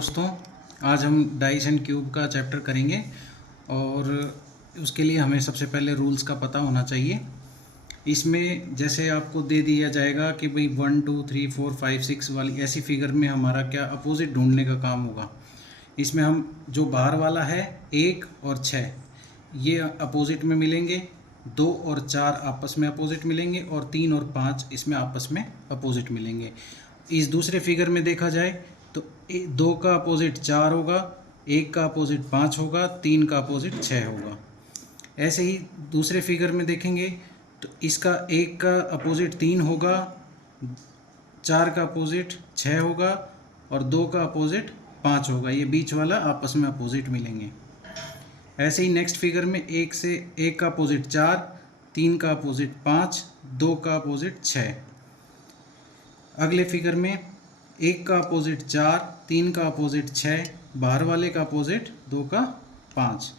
दोस्तों, आज हम डाइस एंड क्यूब का चैप्टर करेंगे और उसके लिए हमें सबसे पहले रूल्स का पता होना चाहिए। इसमें जैसे आपको दे दिया जाएगा कि भाई 1 2 3 4 5 6 वाली ऐसी फिगर में हमारा क्या अपोजिट ढूंढने का काम होगा। इसमें हम जो बाहर वाला है 1 और 6 ये अपोजिट में मिलेंगे, 2 और 4 आपस में अपोजिट मिलेंगे और 3 और 5 इसमें आपस में अपोजिट मिलेंगे। इस दूसरे फिगर में देखा जाए तो 2 का अपोजिट 4 होगा, 1 का अपोजिट 5 होगा, 3 का अपोजिट 6 होगा। ऐसे ही दूसरे फिगर में देखेंगे तो इसका 1 का अपोजिट 3 होगा, 4 का अपोजिट 6 होगा और 2 का अपोजिट 5 होगा। ये बीच वाला आपस में अपोजिट मिलेंगे। ऐसे ही नेक्स्ट फिगर में 1 का अपोजिट 4, 3 का अपोजिट 5, 2 का अपोजिट 6। अगले फिगर में 1 का अपोजिट 4, 3 का अपोजिट 6, बाहर वाले का अपोजिट 2 का 5।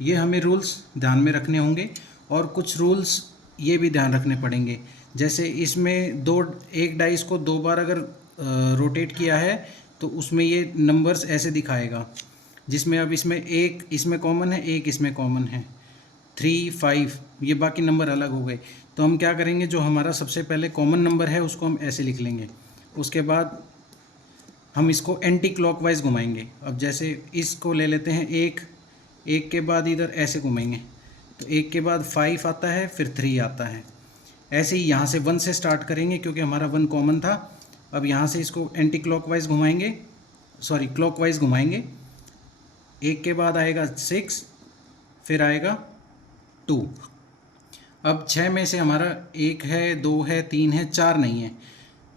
ये हमें रूल्स ध्यान में रखने होंगे और कुछ रूल्स ये भी ध्यान रखने पड़ेंगे। जैसे इसमें एक डाइस को 2 बार अगर रोटेट किया है तो उसमें ये नंबर्स ऐसे दिखाएगा, जिसमें अब इसमें एक इसमें कॉमन है, एक इसमें कॉमन है, 3 5 ये बाकी नंबर अलग हो गए। तो हम क्या करेंगे, जो हमारा सबसे पहले कॉमन नंबर है उसको हम ऐसे लिख लेंगे। उसके बाद हम इसको एंटी क्लॉकवाइज घुमाएंगे। अब जैसे इसको ले लेते हैं, एक के बाद इधर ऐसे घुमाएंगे तो 1 के बाद 5 आता है, फिर 3 आता है। ऐसे ही यहाँ से 1 से स्टार्ट करेंगे क्योंकि हमारा 1 कॉमन था। अब यहाँ से इसको एंटी क्लॉकवाइज घुमाएंगे, सॉरी क्लॉकवाइज घुमाएंगे। 1 के बाद आएगा 6, फिर आएगा 2। अब 6 में से हमारा 1 है, 2 है, 3 है, 4 नहीं है,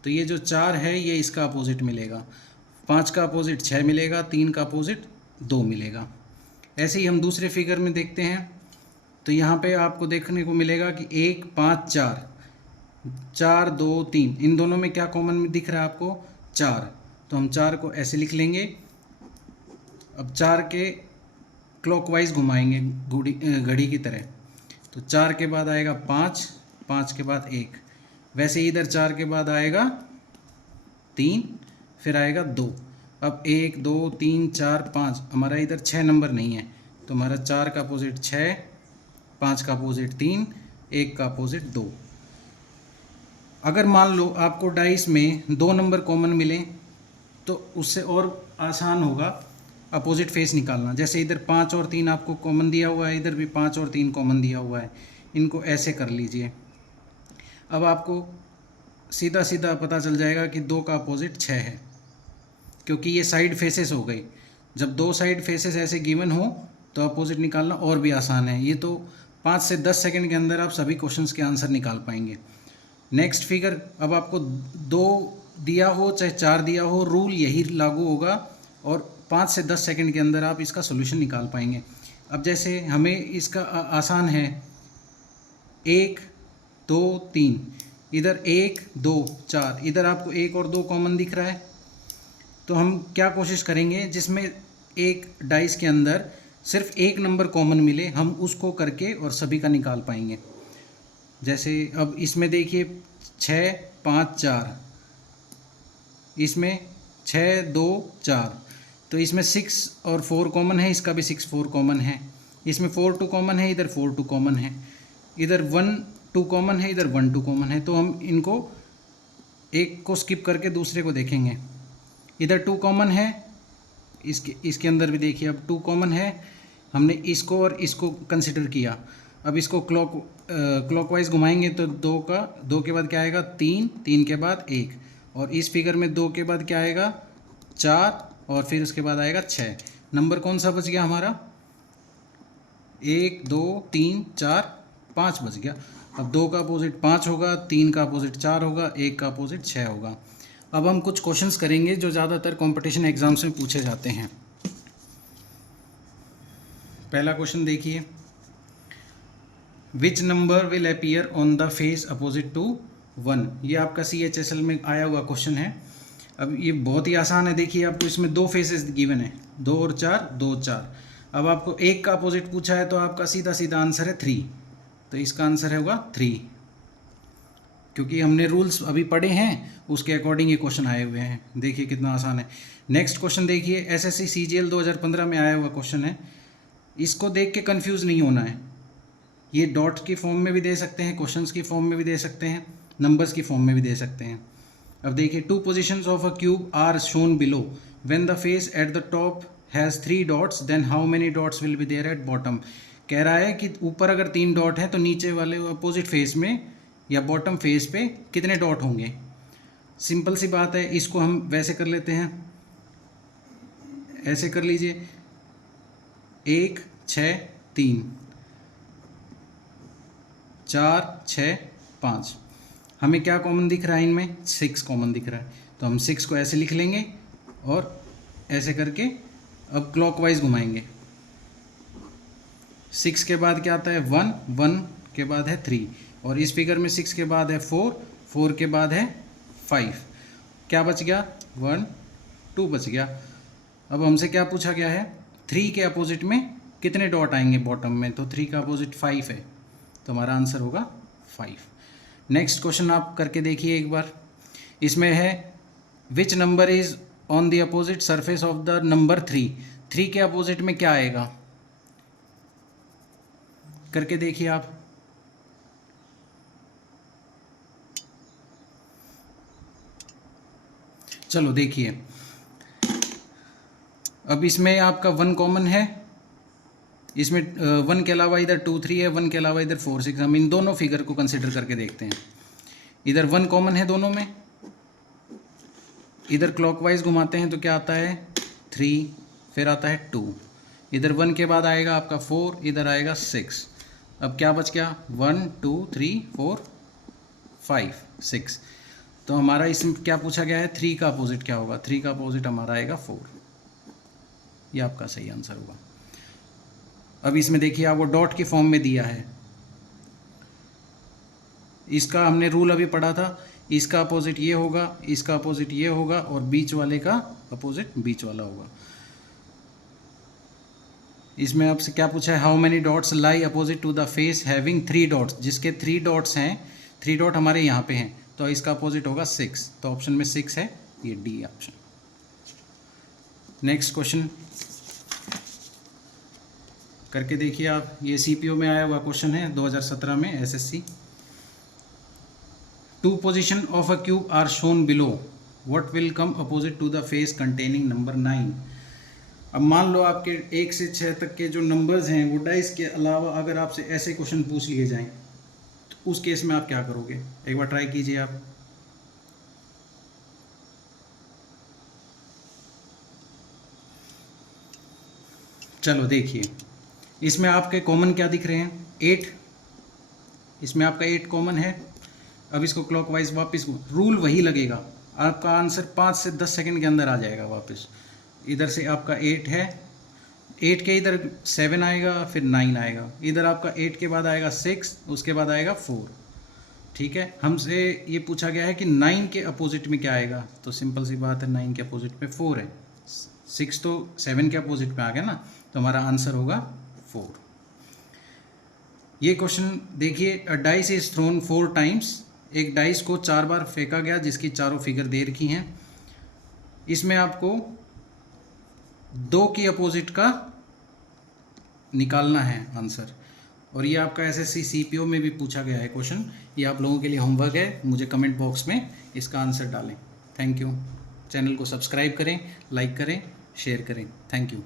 तो ये जो 4 है ये इसका अपोजिट मिलेगा। 5 का अपोजिट 6 मिलेगा, 3 का अपोजिट 2 मिलेगा। ऐसे ही हम दूसरे फिगर में देखते हैं तो यहाँ पे आपको देखने को मिलेगा कि 1 5 4, 4 2 3, इन दोनों में क्या कॉमन दिख रहा है आपको, 4। तो हम 4 को ऐसे लिख लेंगे। अब 4 के क्लॉकवाइज घुमाएंगे घड़ी की तरह, तो 4 के बाद आएगा 5, 5 के बाद 1। वैसे ही इधर 4 के बाद आएगा 3, फिर आएगा 2। अब 1 2 3 4 5, हमारा इधर 6 नंबर नहीं है, तो हमारा 4 का अपोजिट 6, 5 का अपोजिट 3, 1 का अपोजिट 2। अगर मान लो आपको डाइस में 2 नंबर कॉमन मिले तो उससे और आसान होगा अपोजिट फेस निकालना। जैसे इधर 5 और 3 आपको कॉमन दिया हुआ है, इधर भी 5 और 3 कॉमन दिया हुआ है, इनको ऐसे कर लीजिए। अब आपको सीधा सीधा पता चल जाएगा कि 2 का अपोजिट 6 है, क्योंकि ये साइड फेसेस हो गई। जब 2 साइड फेसेस ऐसे गिवन हो तो अपोजिट निकालना और भी आसान है। ये तो 5 से 10 सेकंड के अंदर आप सभी क्वेश्चंस के आंसर निकाल पाएंगे। नेक्स्ट फिगर, अब आपको 2 दिया हो चाहे 4 दिया हो, रूल यही लागू होगा और 5 से 10 सेकंड के अंदर आप इसका सोल्यूशन निकाल पाएंगे। अब जैसे हमें इसका आसान है, 1 2 3, इधर 1 2 4, इधर आपको 1 और 2 कॉमन दिख रहा है। तो हम क्या कोशिश करेंगे, जिसमें एक डाइस के अंदर सिर्फ एक नंबर कॉमन मिले, हम उसको करके और सभी का निकाल पाएंगे। जैसे अब इसमें देखिए 6 5 4, इसमें 6 2 4, तो इसमें 6 और 4 कॉमन है, इसका भी 6 4 कॉमन है। इसमें 4 2 कॉमन है, इधर 4 2 कॉमन है, इधर 1 2 कॉमन है, इधर 1 2 कॉमन है। तो हम इनको एक को स्किप करके दूसरे को देखेंगे। इधर 2 कॉमन है, इसके अंदर भी देखिए अब 2 कॉमन है, हमने इसको और इसको कंसिडर किया। अब इसको क्लॉकवाइज घुमाएंगे तो 2 के बाद क्या आएगा, 3, 3 के बाद 1, और इस फिगर में 2 के बाद क्या आएगा, 4, और फिर उसके बाद आएगा 6। नंबर कौन सा बच गया हमारा, 1 2 3 4 5 बच गया। अब 2 का अपोजिट 5 होगा, 3 का अपोजिट 4 होगा, 1 का अपोजिट 6 होगा। अब हम कुछ क्वेश्चंस करेंगे जो ज़्यादातर कंपटीशन एग्जाम्स में पूछे जाते हैं। पहला क्वेश्चन देखिए, which number will appear on the face opposite to 1। ये आपका CHSL में आया हुआ क्वेश्चन है। अब ये बहुत ही आसान है। देखिए आपको इसमें 2 फेसेस गिवन है, 2 और 4 2 4। अब आपको 1 का अपोजिट पूछा है तो आपका सीधा सीधा आंसर है 3, तो इसका आंसर होगा 3। क्योंकि हमने रूल्स अभी पढ़े हैं, उसके अकॉर्डिंग ये क्वेश्चन आए हुए हैं। देखिए कितना आसान है। नेक्स्ट क्वेश्चन देखिए, एसएससी सीजीएल 2015 में आया हुआ क्वेश्चन है। इसको देख के कंफ्यूज नहीं होना है। ये डॉट की फॉर्म में भी दे सकते हैं, क्वेश्चंस की फॉर्म में भी दे सकते हैं, नंबर्स की फॉर्म में भी दे सकते हैं। अब देखिए, 2 positions of a cube are shown below, when the face at the top has 3 dots then how many dots will be there at bottom. कह रहा है कि ऊपर अगर 3 डॉट हैं तो नीचे वाले अपोजिट फेस में या बॉटम फेस पे कितने डॉट होंगे। सिंपल सी बात है, इसको हम वैसे कर लेते हैं, ऐसे कर लीजिए, 1 6 3 4 6 5। हमें क्या कॉमन दिख रहा है इनमें? 6 कॉमन दिख रहा है, तो हम 6 को ऐसे लिख लेंगे और ऐसे करके अब क्लॉकवाइज घुमाएंगे। 6 के बाद क्या आता है? 1, 1 के बाद है 3, और इस फिगर में 6 के बाद है 4, 4 के बाद है 5। क्या बच गया? 1 2 बच गया। अब हमसे क्या पूछा गया है? 3 के अपोजिट में कितने डॉट आएंगे बॉटम में? तो 3 का अपोजिट 5 है, तो हमारा आंसर होगा 5। नेक्स्ट क्वेश्चन आप करके देखिए एक बार। इसमें है which number is on the opposite surface of the number 3। 3 के अपोजिट में क्या आएगा? करके देखिए आप। चलो देखिए, अब इसमें आपका 1 कॉमन है, इसमें 1 के अलावा इधर 2 3 है, 1 के अलावा इधर 4 6। हम इन दोनों फिगर को कंसिडर करके देखते हैं। इधर 1 कॉमन है दोनों में, इधर क्लॉकवाइज घुमाते हैं तो क्या आता है? 3, फिर आता है 2, इधर 1 के बाद आएगा आपका 4, इधर आएगा 6। अब क्या बच गया? 1 2 3 4 5 6। तो हमारा इसमें क्या पूछा गया है? 3 का अपोजिट क्या होगा? 3 का अपोजिट हमारा आएगा 4। ये आपका सही आंसर होगा। अब इसमें देखिए, आपको डॉट की फॉर्म में दिया है। इसका हमने रूल अभी पढ़ा था, इसका अपोजिट ये होगा, इसका अपोजिट ये होगा, और बीच वाले का अपोजिट बीच वाला होगा। इसमें आपसे क्या पूछा है? How many dots lie opposite to the face having 3 dots. जिसके 3 डॉट्स हैं, 3 डॉट हमारे यहाँ पे हैं, तो इसका अपोजिट होगा 6। तो ऑप्शन में 6 है, ये डी ऑप्शन। नेक्स्ट क्वेश्चन करके देखिए आप। ये सीपीओ में आया हुआ क्वेश्चन है 2017 में, SSC. 2 position of a cube are shown below, what will come opposite to the face containing number 9। अब मान लो आपके 1 से 6 तक के जो नंबर्स हैं वो डाइस के अलावा अगर आपसे ऐसे क्वेश्चन पूछ लिए जाएं तो उस केस में आप क्या करोगे? एक बार ट्राई कीजिए आप। चलो देखिए, इसमें आपके कॉमन क्या दिख रहे हैं? 8। इसमें आपका 8 कॉमन है। अब इसको क्लॉकवाइज वापस, रूल वही लगेगा, आपका आंसर 5 से 10 सेकंड के अंदर आ जाएगा वापस। इधर से आपका 8 है, 8 के इधर 7 आएगा, फिर 9 आएगा, इधर आपका 8 के बाद आएगा 6, उसके बाद आएगा 4। ठीक है, हमसे ये पूछा गया है कि 9 के अपोजिट में क्या आएगा, तो सिंपल सी बात है, 9 के अपोजिट में 4 है, 6 तो 7 के अपोजिट में आ गया ना, तो हमारा आंसर होगा 4। ये क्वेश्चन देखिए, अ डाइस इज थ्रोन 4 टाइम्स। एक डाइस को 4 बार फेंका गया, जिसकी चारों फिगर दे रखी हैं। इसमें आपको 2 की अपोजिट का निकालना है आंसर, और ये आपका एसएससी सीपीओ में भी पूछा गया है क्वेश्चन। ये आप लोगों के लिए होमवर्क है, मुझे कमेंट बॉक्स में इसका आंसर डालें। Thank you. चैनल को सब्सक्राइब करें, लाइक करें, शेयर करें। Thank you.